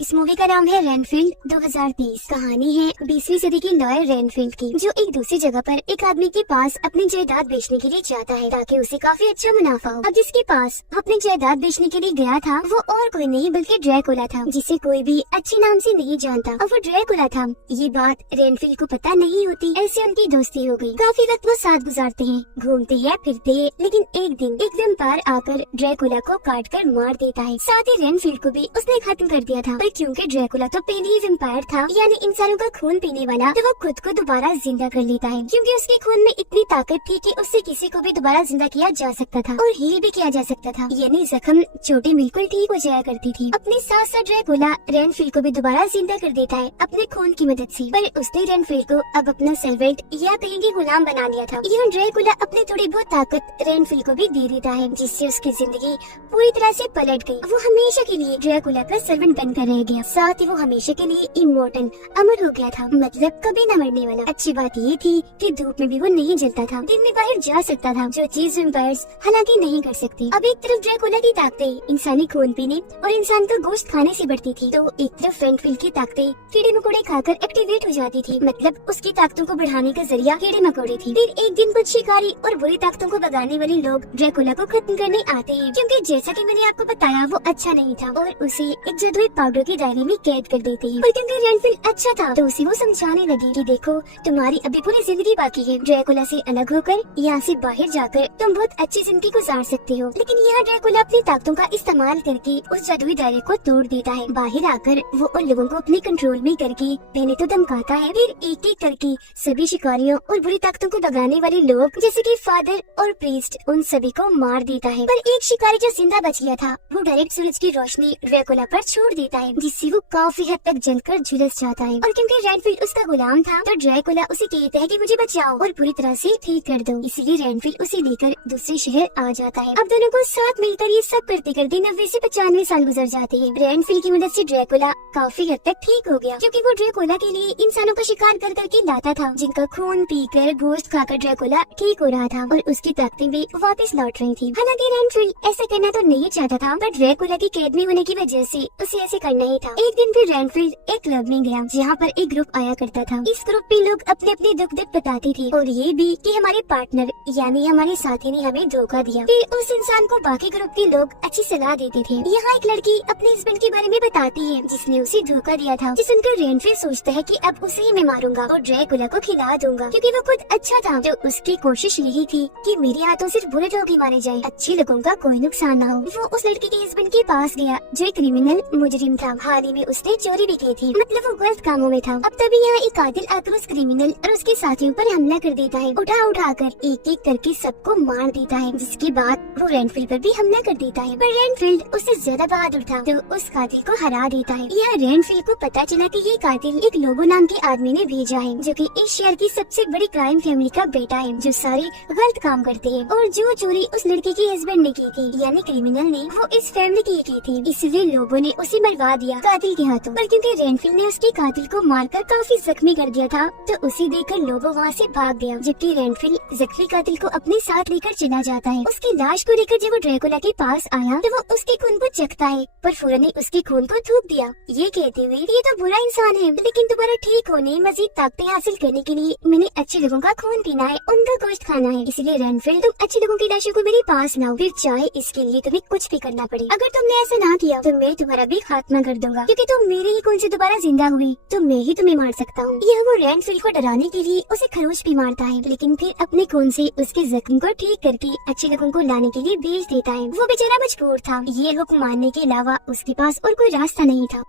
इस मूवी का नाम है रेनफील्ड 2030। कहानी है 20वीं सदी की लॉयर रेनफील्ड की, जो एक दूसरी जगह पर एक आदमी के पास अपनी जायदाद बेचने के लिए जाता है ताकि उसे काफी अच्छा मुनाफा हो। अब जिसके पास अपनी जायदाद बेचने के लिए गया था वो और कोई नहीं बल्कि ड्रैकुला था, जिसे कोई भी अच्छे नाम से नहीं जानता। अब वो ड्रैकुला था, ये बात रेनफील्ड को पता नहीं होती। ऐसे उनकी दोस्ती हो गई। काफी वक्त वो साथ गुजारते हैं, घूमते हैं फिरते हैं। लेकिन एक दिन एक वेम्पायर आकर ड्रैकुला को काट कर मार देता है। साथ ही रेनफील्ड को भी उसने खत्म कर दिया था। पर क्योंकि ड्रैकुला तो पहले ही वेम्पायर था, यानी इंसानों का खून पीने वाला, तो वो खुद को दोबारा जिंदा कर लेता है। क्योंकि उसके खून में इतनी ताकत थी कि उससे किसी को भी दोबारा जिंदा किया जा सकता था और हील भी किया जा सकता था, यानी जख्म चोटें बिल्कुल ठीक हो जाया करती थी। अपने साथ साथ ड्रैकुला रेनफील्ड को भी दोबारा जिंदा कर देता है अपने खून की मदद से। पर उसने रेनफील्ड को अब अपना सर्वेंट या कहेंगे गुलाम बना लिया था। यह ड्रैकुला अपनी थोड़ी बहुत ताकत रेनफील्ड को भी दे देता है, जिससे उसकी जिंदगी पूरी तरह से पलट गई। वो हमेशा के लिए ड्रैकुला का सर्वेंट बनकर रह गया। साथ ही वो हमेशा के लिए इमोर्टल अमर हो गया था, मतलब कभी न मरने वाला। अच्छी बात ये थी कि धूप में भी वो नहीं जलता था, दिन में बाहर जा सकता था, जो चीज वेम्पायर्स हालांकि नहीं कर सकते। अब एक तरफ ड्रैकुला की ताकतें इंसानी खून पीने और इंसान का गोश्त खाने से बढ़ती थी, तो एक तरफ रेनफील्ड की ताकतें कीड़े मकोड़े खाकर एक्टिवेट हो जाती थी, मतलब उसकी ताकतों को बढ़ाने का जरिया कीड़े मकोड़े थी। फिर एक दिन कुछ शिकारी और बुरी ताकतों को भगाने वाले लोग ड्रैकुला को खत्म करने आते हैं, क्योंकि जैसा कि मैंने आपको बताया वो अच्छा नहीं था और उसे एक जादुई पाउडर की डायरी में कैद कर देते हैं। पर क्योंकि रेनफील्ड अच्छा था तो उसे वो समझाने लगी कि देखो तुम्हारी अभी पूरी जिंदगी बाकी है, ड्रैकुला से अलग होकर यहाँ से बाहर जाकर तुम बहुत अच्छी जिंदगी गुजार सकते हो। लेकिन यहाँ ड्रैकुला अपनी ताकतों का इस्तेमाल करके उस जादुई दायरे को तोड़ देता है। बाहर आकर वो उन लोगों को अपने कंट्रोल में करके पहले तो धमकाता है, फिर एक एक करके सभी शिकारियों और बुरी ताकतों को भगाने वाले लोग जैसे कि फादर और प्रीस्ट उन सभी को मार देता है। पर एक शिकारी जो जिंदा बच गया था वो डायरेक्ट सूरज की रोशनी ड्रैकुला पर छोड़ देता है, जिससे वो काफी हद तक जलकर झुलस जाता है। और क्योंकि रेनफील्ड उसका गुलाम था तो ड्रैकुला उसे कहता है कि मुझे बचाओ और पूरी तरह से ठीक कर दो। इसीलिए रेनफील्ड उसे लेकर दूसरे शहर आ जाता है। अब दोनों को साथ मिलकर ये सब करते करते 90 से 95 साल गुजर जाते हैं। रेनफील्ड की मदद से ड्रैकुला काफी हद तक ठीक हो गया, क्योंकि वो ड्रैकुला के लिए इंसानों का शिकार कर करके लाता था, जिनका खून पीकर गोश्त खाकर ड्रैकुला ठीक हो रहा था और उसकी ताकतें भी वापस लौट रही थी। हालांकि रेनफील्ड ऐसा करना तो नहीं चाहता था, पर ड्रैकुला की कैद में होने की वजह से उसे ऐसे करना ही था। एक दिन फिर रेनफील्ड एक क्लब में गया जहाँ पर एक ग्रुप आया करता था। इस ग्रुप में लोग अपने अपने दुख दर्द बताते थे और ये भी कि हमारे पार्टनर यानी हमारे साथी ने हमें धोखा दिया। फिर उस इंसान को बाकी ग्रुप के लोग अच्छी सलाह देते थे। यहाँ एक लड़की अपने हस्बैंड के बारे में बताती है जिसने उसे धोखा दिया था, जिस सुनकर रेनफील्ड सोचता है कि अब उसे ही मैं मारूंगा और ड्रैकुला को खिला दूंगा, क्योंकि वो खुद अच्छा था। तो उसकी कोशिश यही थी कि मेरे हाथों सिर्फ बुरे लोग ही मारे जाएं, अच्छे लोगों का कोई नुकसान न हो। वो उस लड़की के हस्बैंड के पास गया जो एक क्रिमिनल मुजरिम था। हाल ही में उसने चोरी भी की थी, मतलब वो गलत कामों में था। अब तभी यहाँ एक कातिल आकर उस क्रिमिनल और उसके साथियों पर हमला कर देता है, उठा कर एक एक करके सबको मार देता है, जिसके बाद वो रेनफील्ड पर भी हमला कर देता है। पर रेनफील्ड उससे ज्यादा बहादुर था तो उस कातिल को हरा देता है। यह रेनफील्ड को पता चला कि ये कातिल एक लोबो नाम के आदमी ने भेजा है, जो कि इस शहर की सबसे बड़ी क्राइम फैमिली का बेटा है, जो सारे गलत काम करते हैं। और जो चोरी उस लड़की के हस्बैंड ने की थी यानी क्रिमिनल ने, वो इस फैमिली की थी। इसलिए लोगों ने उसे मरवा दिया कातिल के हाथों। पर क्योंकि रेनफील्ड ने उसके कातिल को मारकर काफी जख्मी कर दिया था तो उसे देखकर लोबो वहाँ से भाग गया, जबकि रेनफील्ड जख्मी कातिल को अपने साथ लेकर चला जाता है। उसकी लाश को लेकर जब वो ड्रैकुला के पास आया तो वो उसके खून को चखता है, पर फौरन ने उसके खून को थूक दिया, ये कहते हुए ये तो बुरा इंसान है, लेकिन दोबारा ठीक होने मजीद ताकतें हासिल करने के लिए मैंने अच्छे लोगों का खून पीना है, उनका गोश्त खाना है। इसलिए रेनफील्ड तुम अच्छे लोगों की लाशों को मेरे पास लाओ, फिर चाहे इसके लिए तुम्हें कुछ भी करना पड़े। अगर तुमने ऐसा ना किया तो मैं तुम्हारा भी खात्मा कर दूंगा, क्योंकि तुम मेरे ही खून से दोबारा जिंदा हुई तो मैं ही तुम्हें मार सकता हूँ। यह वो रेनफील्ड को डराने के लिए उसे खरोच भी मारता है, लेकिन फिर अपने खून से उसके जख्म को ठीक करके अच्छे लोगों को लाने के लिए भेज देता है। वो बेचारा मजबूर था, ये हुक्म मानने के अलावा उसके पास और कोई रास्ता नहीं था।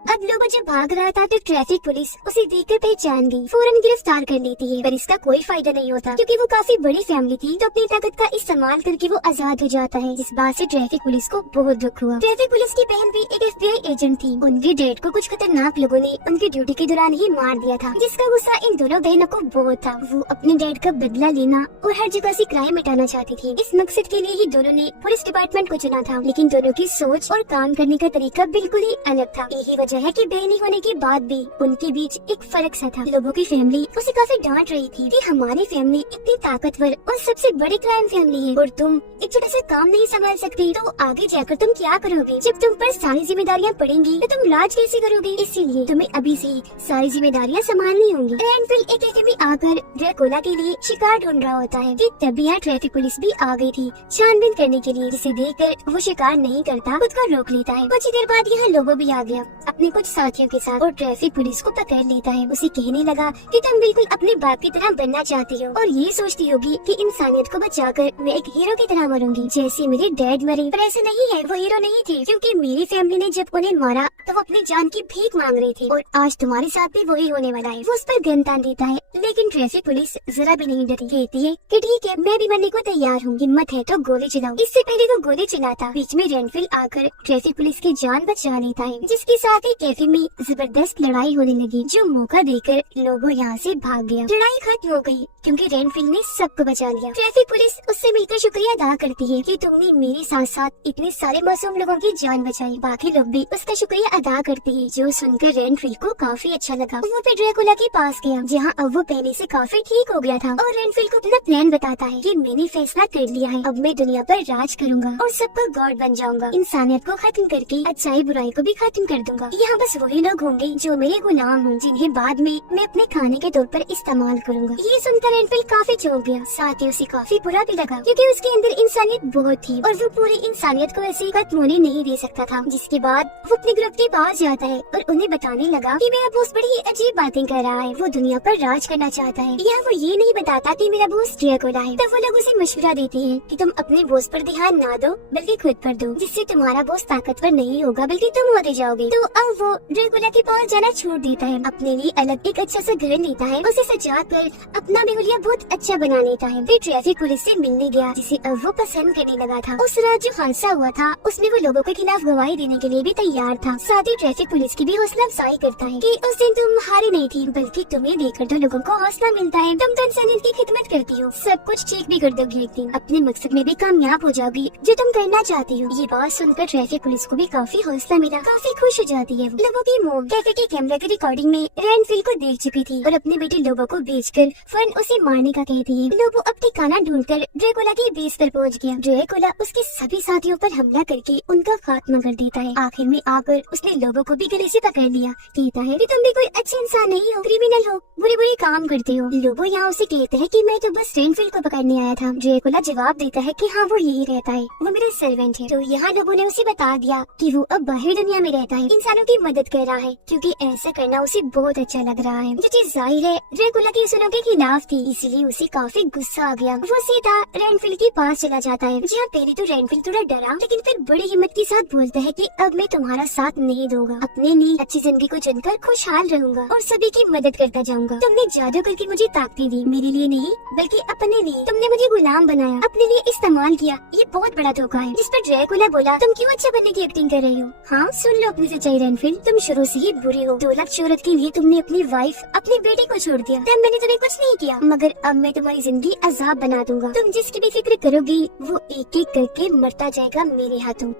अब लोगो जब भाग रहा था तो ट्रैफिक पुलिस उसे देखकर पहचान गई, फौरन गिरफ्तार कर लेती है। पर इसका कोई फायदा नहीं होता, क्योंकि वो काफी बड़ी फैमिली थी तो अपनी ताकत का इस्तेमाल करके वो आजाद हो जाता है। इस बात से ट्रैफिक पुलिस को बहुत दुख हुआ। ट्रैफिक पुलिस की बहन भी एक FBI एजेंट थी। उनके डैड को कुछ खतरनाक लोगों ने उनकी ड्यूटी के दौरान ही मार दिया था, जिसका गुस्सा इन दोनों बहनों को बहुत था। वो अपने डैड का बदला लेना और हर जगह से क्राइम मिटाना चाहती थी। इस मकसद के लिए ही दोनों ने पुलिस डिपार्टमेंट को चुना था, लेकिन दोनों की सोच और काम करने का तरीका बिल्कुल ही अलग था। यही वजह है कि बहनी होने के बाद भी उनके बीच एक फर्क सा था। लोगों की फैमिली उसे काफी डांट रही थी कि हमारी फैमिली इतनी ताकतवर और सबसे बड़ी क्राइम फैमिली है और तुम एक छोटा सा काम नहीं संभाल सकती, तो आगे जाकर तुम क्या करोगे? जब तुम पर सारी जिम्मेदारियाँ पड़ेंगी तो तुम राज कैसे करोगे? इसीलिए तुम्हें अभी से सारी जिम्मेदारियाँ संभालनी होंगी। रेनफील्ड एक कैफे में आकर ड्रैकुला के लिए शिकार ढूंढ रहा होता है कि तभी यहाँ ट्रैफिक पुलिस भी आ गई थी छानबीन करने के लिए, जिसे देखकर वो शिकार नहीं करता, खुद को रोक लेता है। कुछ ही देर बाद यहाँ लोगो भी आ गया अपने कुछ साथियों के साथ और ट्रैफिक पुलिस को पकड़ लेता है। उसे कहने लगा कि तुम बिल्कुल अपने बाप की तरह बनना चाहती हो और ये सोचती होगी कि इंसानियत को बचाकर मैं एक हीरो की तरह मरूंगी जैसे मेरे डैड मरे। पर ऐसा नहीं है, वो हीरो नहीं थे, क्योंकि मेरी फैमिली ने जब उन्हें मारा तो वो अपनी जान की भीख मांग रहे थे और आज तुम्हारे साथ भी वही होने वाला है। वो उस पर गन तान देता है, लेकिन ट्रैफिक पुलिस जरा भी नहीं डरी। कहती है कि ठीक है, मैं भी मरने को तैयार हूँ, हिम्मत है तो गोली चलाओ। इससे पहले वो गोली चलाता बीच में रेनफील्ड आकर ट्रैफिक पुलिस की जान बचा लेता है, जिसके साथ ही कैफे में जबरदस्त लड़ाई होने लगी, जो मौका देकर लोगों यहाँ से भाग गया। लड़ाई खत्म हो गई क्योंकि रेनफील्ड ने सबको बचा लिया। ट्रैफिक पुलिस उससे मिलकर शुक्रिया अदा करती है कि तुमने मेरे साथ साथ इतने सारे मासूम लोगों की जान बचाई। बाकी लोग भी उसका शुक्रिया अदा करते हैं, जो सुनकर रेनफील्ड को काफी अच्छा लगा। वो फिर ड्रैकुला के पास गया, जहाँ अब वो पहले से काफी ठीक हो गया था और रेनफील्ड को अपना प्लान बताता है कि मैंने फैसला कर लिया है, अब मैं दुनिया पर राज करूंगा और सबका गॉड बन जाऊंगा। इंसानियत को खत्म करके अच्छाई बुराई को भी खत्म कर दूंगा। यहाँ बस वही लोग होंगे जो मेरे गुलाम हों, जिन्हें बाद में मैं अपने खाने के तौर पर इस्तेमाल करूंगा। ये सुनकर रेनफील्ड काफी चौंक गया, साथ ही उसे काफी बुरा भी लगा क्योंकि उसके अंदर इंसानियत बहुत थी और वो पूरी इंसानियत को ऐसे खत्म होने नहीं दे सकता था। जिसके बाद वो अपने ग्रुप के पास जाता है और उन्हें बताने लगा कि मेरा बॉस बड़ी अजीब बातें कर रहा है, वो दुनिया पर राज करना चाहता है। यहाँ वो ये नहीं बताता कि मेरा बॉस ड्रैकुला है। तब वो लोग उसे मशवरा देते हैं कि तुम अपने बॉस पर ध्यान ना दो बल्कि खुद पर दो, जिससे तुम्हारा बॉस ताकतवर नहीं होगा बल्कि तुम होते जाओगे। तो अब वो ड्रैकुला के पास जाना छोड़ देता है, अपने लिए अलग एक अच्छा सा घर लेता है, उसे सजा कर अपना बेहुलिया बहुत अच्छा बना लेता है। फिर ट्रैफिक पुलिस से मिलने गया, जिसे अब वो पसंद करने लगा था। उस रात जो हादसा हुआ था उसमें वो लोगों के खिलाफ गवाही देने के लिए भी तैयार था। साथ ही ट्रैफिक पुलिस की भी हौसला अफजाई करता है कि उस दिन तुम हारी नहीं थी, बल्कि तुम्हें देखकर तो लोगों को हौसला मिलता है, तुम तो इंसानियत की खिदमत करती हो, सब कुछ ठीक भी कर दोगी, एक दिन अपने मकसद में भी कामयाब हो जाओगी जो तुम करना चाहती हो। ये बात सुनकर ट्रैफिक पुलिस को भी काफी हौसला मिला, काफी खुश हो जाती है। लोगों की मोम कैफे के कैमरे की रिकॉर्डिंग में रेनफील्ड को देख चुकी थी और अपने बेटे लोबो को बेचकर फन उसे मारने का कहती है। लोबो अब ठिकाना ढूंढकर ड्रैकुला की बेस पर पहुंच गया। ड्रैकुला उसके सभी साथियों पर हमला करके उनका खात्मा कर देता है। आखिर में आकर उसने लोबो को भी गले से पकड़ लिया, कहता है कि तुम भी कोई अच्छे इंसान नहीं हो, क्रिमिनल हो, बुरे बुरे काम करते हो। लोबो यहाँ उसे कहता है कि मैं तो बस रेनफील्ड को पकड़ने आया था। ड्रैकुला जवाब देता है कि हाँ वो यही रहता है, वो मेरा सर्वेंट है। तो यहाँ लोबो ने उसे बता दिया कि वो अब बाहरी दुनिया में रहता है, इंसानों की मदद कर रहा है, क्योंकि ऐसा करना उसे बहुत अच्छा लग रहा है। जो चीज जाहिर है ड्रैकुला के उसूलों के खिलाफ थी, इसलिए उसे काफी गुस्सा आ गया। वो सीधा रेनफील्ड के पास चला जाता है, जहाँ पहले तो रेनफील्ड थोड़ा डरा, लेकिन फिर बड़ी हिम्मत के साथ बोलता है कि अब मैं तुम्हारा साथ नहीं दूंगा, अपने लिए अच्छी जिंदगी को चुनकर खुशहाल रहूंगा और सभी की मदद करता जाऊंगा। तुमने जादू करके मुझे ताकतें दी, मेरे लिए नहीं बल्कि अपने लिए। तुमने मुझे गुलाम बनाया, अपने लिए इस्तेमाल किया, ये बहुत बड़ा धोखा है। जिस पर ड्रैकुला बोला, तुम क्यों अच्छा बनने की एक्टिंग कर रही हो? हाँ सुन लो अपनी सच्चाई रेनफील्ड, तुम शुरू से ही बुरी हो। 2 लाख शोहरत के लिए तुमने अपनी वाइफ, अपने बेटे को छोड़ दिया, तब मैंने तुम्हें कुछ नहीं किया, मगर अब मैं तुम्हारी जिंदगी अजाब बना दूंगा। तुम जिसकी भी फिक्र करोगी वो एक एक करके मरता जाएगा मेरे हाथों।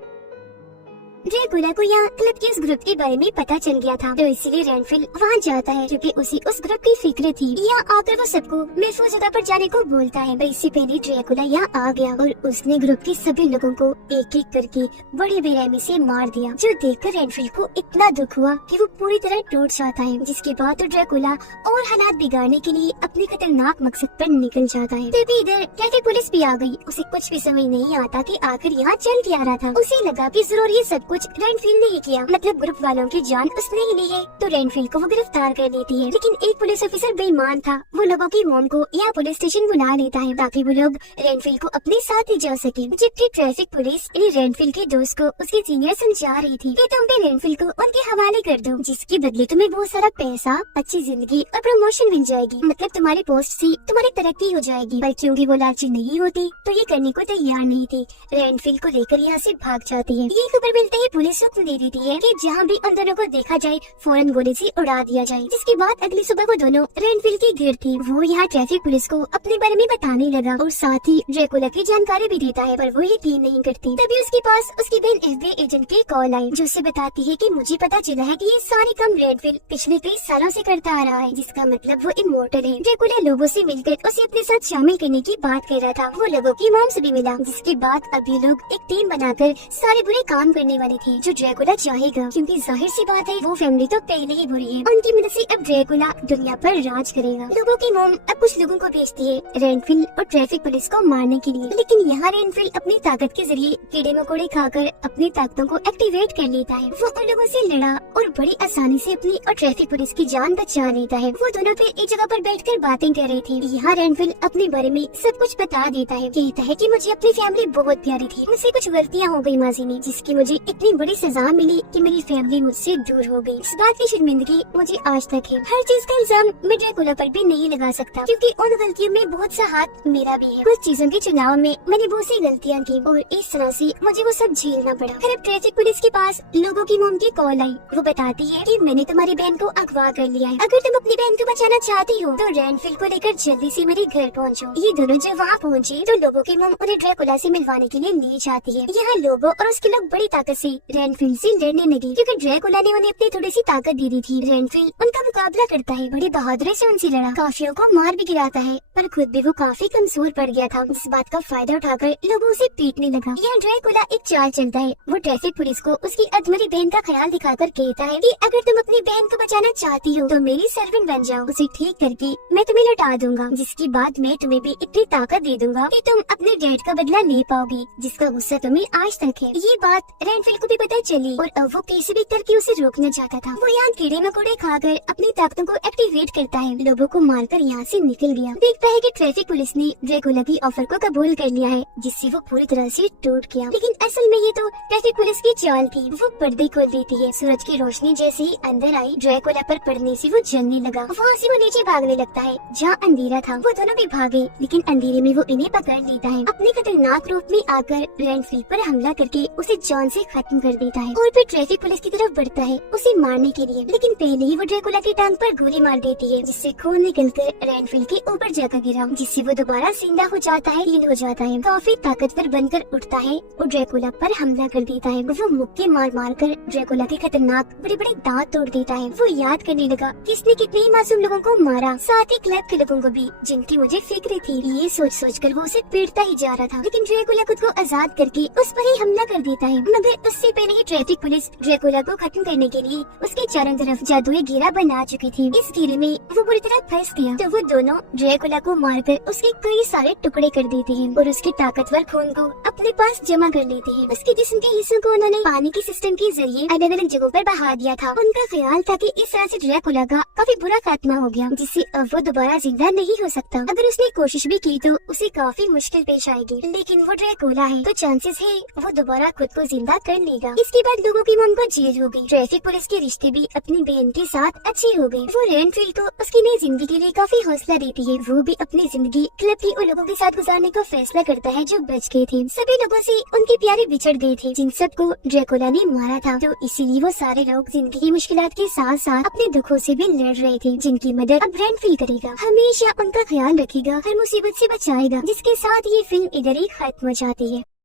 ड्रैकुला को यहाँ क्लब के उस ग्रुप के बारे में पता चल गया था, तो इसीलिए रेनफील्ड वहाँ जाता है क्योंकि उसे उस ग्रुप की फिक्र थी। यहाँ आकर वो सबको महफूज जगह पर जाने को बोलता है, पर इससे पहले ड्रैकुला यहाँ आ गया और उसने ग्रुप के सभी लोगों को एक एक करके बड़ी बेरहमी से मार दिया, जो देखकर रेनफील्ड को इतना दुख हुआ कि वो पूरी तरह टूट जाता है। जिसके बाद तो ड्रैकुला और हालात बिगाड़ने के लिए अपने खतरनाक मकसद पर निकल जाता है। तभी इधर ट्रैफिक पुलिस भी आ गई। उसे कुछ भी समझ नहीं आता कि आखिर यहाँ चल क्या रहा था। उसे लगा कि जरूर ये सब कुछ रेनफील्ड ने ही किया, मतलब ग्रुप वालों की जान उसने ही ली है। तो रेनफील्ड को वो गिरफ्तार कर लेती है, लेकिन एक पुलिस ऑफिसर बेईमान था, वो लोगों की मॉम को यहाँ पुलिस स्टेशन बुला लेता है ताकि वो लोग रेनफील्ड को अपने साथ ही जा सके। जबकि ट्रैफिक पुलिस रेनफील्ड के दोस्त को उसके सीनियर समझा रही थी कि तुम भी रेनफील्ड को उनके हवाले कर दो, जिसके बदले तुम्हें बहुत सारा पैसा, अच्छी जिंदगी और प्रमोशन मिल जाएगी, मतलब तुम्हारी पोस्ट से तुम्हारी तरक्की हो जाएगी। पर क्योंकि वो लालची नहीं होती तो ये करने को तैयार नहीं थी, रेनफील्ड को लेकर यहाँ से भाग जाती है। ये खबर मिलते ही पुलिस हुक्म दे देती है कि जहाँ भी उन दोनों को देखा जाए फौरन गोली से उड़ा दिया जाए। जिसके बाद अगली सुबह वो दोनों रेनफील्ड के घर थी। वो यहाँ ट्रैफिक पुलिस को अपने बारे में बताने लगा और साथ ही ड्रैकुला की जानकारी भी देता है, पर वो यकीन नहीं करती। तभी उसके पास उसकी बहन FBI एजेंट की कॉल आई, जो उसे बताती है कि मुझे पता चला है कि ये सारे काम रेनफील्ड पिछले कई सालों से करता आ रहा है, जिसका मतलब वो इमोर्टल है। ड्रैकुला लोगों से मिलकर उसे अपने साथ शामिल करने की बात कर रहा था। वो लोगों की मॉम से भी मिला, जिसके बाद अब ये लोग एक टीम बनाकर सारे बुरे काम करने वाले थे जो ड्रैकुला चाहेगा, क्योंकि जाहिर सी बात है वो फैमिली तो पहले ही बुरी है। उनकी मदद से अब ड्रैकुला दुनिया पर राज करेगा। लोगों की मॉम अब कुछ लोगों को भेजती है रेनफील्ड और ट्रैफिक पुलिस को मारने के लिए, लेकिन यहाँ रेनफील्ड अपनी ताकत के जरिए कीड़े मकोड़े खाकर अपनी ताकतों को एक्टिवेट कर लेता है। वो उन लोगों से लड़ा और बड़ी आसानी से अपनी और ट्रैफिक पुलिस की जान बचा लेता है। वो दोनों फिर एक जगह पर बैठकर बातें कर रही थी। यहाँ रेनफील्ड अपने बारे में सब कुछ बता देता है। कहता है कि मुझे अपनी फैमिली बहुत प्यारी थी, मुझसे कुछ गलतियाँ हो गई माजी में, जिसकी मुझे इतनी बड़ी सजा मिली कि मेरी फैमिली मुझसे दूर हो गई। इस बात की शर्मिंदगी मुझे आज तक है। हर चीज का इल्जाम मैं ड्रैकुला पर भी नहीं लगा सकता, क्योंकि उन गलतियों में बहुत सा हाथ मेरा भी है। कुछ चीजों के चुनाव में मैंने बहुत सी गलतियाँ की और इस तरह से मुझे वो सब झेलना पड़ा। फिर अब ट्रैफिक पुलिस के पास लोगों की मॉम की कॉल आई। वो बताती है कि मैंने तुम्हारी बहन को अगवा कर लिया है। अगर तुम अपनी बहन को बचाना चाहती हो तो रेनफील्ड को लेकर जल्दी से मेरे घर पहुँचो। ये दोनों जब वहाँ पहुँचे तो लोगों की मॉम उन्हें ड्रैकुला से मिलवाने के लिए ले जाती है। यहाँ लोगो और उसके लोग बड़ी ताकत से रेनफील्ड से लड़ने लगे, क्योंकि ड्रैकुला ने उन्हें अपनी थोड़ी सी ताकत दे दी थी। रेनफील्ड उनका मुकाबला करता है, बड़ी बहादुरी से उनसे लड़ा, काफियों को मार भी गिराता है, पर खुद भी वो काफी कमजोर पड़ गया था। इस बात का फायदा उठाकर लोगों उसे पीटने लगा। यहाँ ड्रैकुला एक चाल चलता है। वो ट्रैफिक पुलिस को उसकी अधमरी बहन का ख्याल दिखाकर कहता है कि अगर तुम अपनी बहन को बचाना चाहती हो तो मेरी सर्वेंट बन जाओ, उसे ठीक करके मैं तुम्हें लौटा दूंगा, जिसके बाद मैं तुम्हें भी इतनी ताकत दे दूंगा कि तुम अपने डैड का बदला ले पाओगी, जिसका गुस्सा तुम्हें आज तक है। ये बात रेनफील्ड को भी पता चली और अब वो किसी भी तरह उसे रोकना चाहता था। वो यहाँ कीड़े मकोड़े खाकर अपनी ताकतों को एक्टिवेट करता है, लोगों को मारकर यहाँ से निकल गया। देखता है कि ट्रैफिक पुलिस ने ड्रैकुला की ऑफर को कबूल कर लिया है, जिससे वो पूरी तरह से टूट गया। लेकिन असल में ये तो ट्रैफिक पुलिस की चाल थी। वो पर्दे खोल देती है। सूरज की रोशनी जैसे ही अंदर आई ड्रैकुला पर पड़ने से वो जलने लगा। वहाँ से वो नीचे भागने लगता है जहाँ अंधेरा था। वो दोनों भी भागे, लेकिन अंधेरे में वो इन्हें पकड़ लेता है। अपने खतरनाक रूप में आकर रेनफील्ड पर हमला करके उसे जान से खत्म कर देता है और फिर ट्रैफिक पुलिस की तरफ बढ़ता है उसे मारने के लिए। लेकिन पहले ही वो ड्रैकुला की टांग पर गोली मार देती है, जिससे खून निकलकर रेनफील्ड के ऊपर जाकर गिरा, जिससे वो दोबारा जिंदा हो जाता है, हील हो जाता है, काफी ताकतवर बनकर उठता है और ड्रैकुला पर हमला कर देता है। वो मुक्के मार मार कर ड्रैकुला के खतरनाक बड़े बड़े दांत तोड़ देता है। वो याद करने लगा किसने कितने ही मासूम लोगों को मारा, साथ ही क्लब के लोगों को भी, जिनकी मुझे फिक्र थी। ये सोच सोच कर वो उसे पीटता ही जा रहा था। लेकिन ड्रैकुला खुद को आजाद करके उस पर ही हमला कर देता है, मगर उससे पहले ही ट्रैफिक पुलिस ड्रैकुला को खत्म करने के लिए उसके चारों तरफ जादुई घेरा बना चुकी थी। इस घेरे में वो बुरी तरह फंस गया, तो वो दोनों ड्रैकुला को मारकर उसके कई सारे टुकड़े कर देते हैं और उसके ताकतवर खून को अपने पास जमा कर लेते हैं। उसके जिस्म के हिस्सों को उन्होंने पानी के सिस्टम के जरिए अलग अलग जगहों पर बहा दिया था। उनका ख्याल था कि इस तरह से ड्रैकुला का काफी बुरा खात्मा हो गया, जिससे अब वो दोबारा जिंदा नहीं हो सकता। अगर उसने कोशिश भी की तो उसे काफी मुश्किल पेश आएगी, लेकिन वो ड्रैकुला है तो चांसेस है वो दोबारा खुद को जिंदा कर लेगा। इसके बाद लोगों की मन को जेल हो गई। ट्रैफिक पुलिस के रिश्ते भी अपनी बहन के साथ अच्छे हो गए। वो रेनफील्ड को उसकी नई जिंदगी के लिए काफी हौसला देती है। वो भी अपनी जिंदगी क्लब के उन लोगों के साथ गुजारने का फैसला करता है जो बच गए थे। सभी लोगों से उनके प्यारे बिछड़ गए थे, जिन सबको ड्रैकुला ने मारा था, तो इसीलिए वो सारे लोग जिंदगी की मुश्किलात के साथ साथ अपने दुखों से भी लड़ रहे थे, जिनकी मदद अब रेनफील्ड करेगा। हमेशा उनका ख्याल रखेगा, हर मुसीबत से बचाएगा। जिसके साथ ये फिल्म इधर ही खत्म हो जाती है।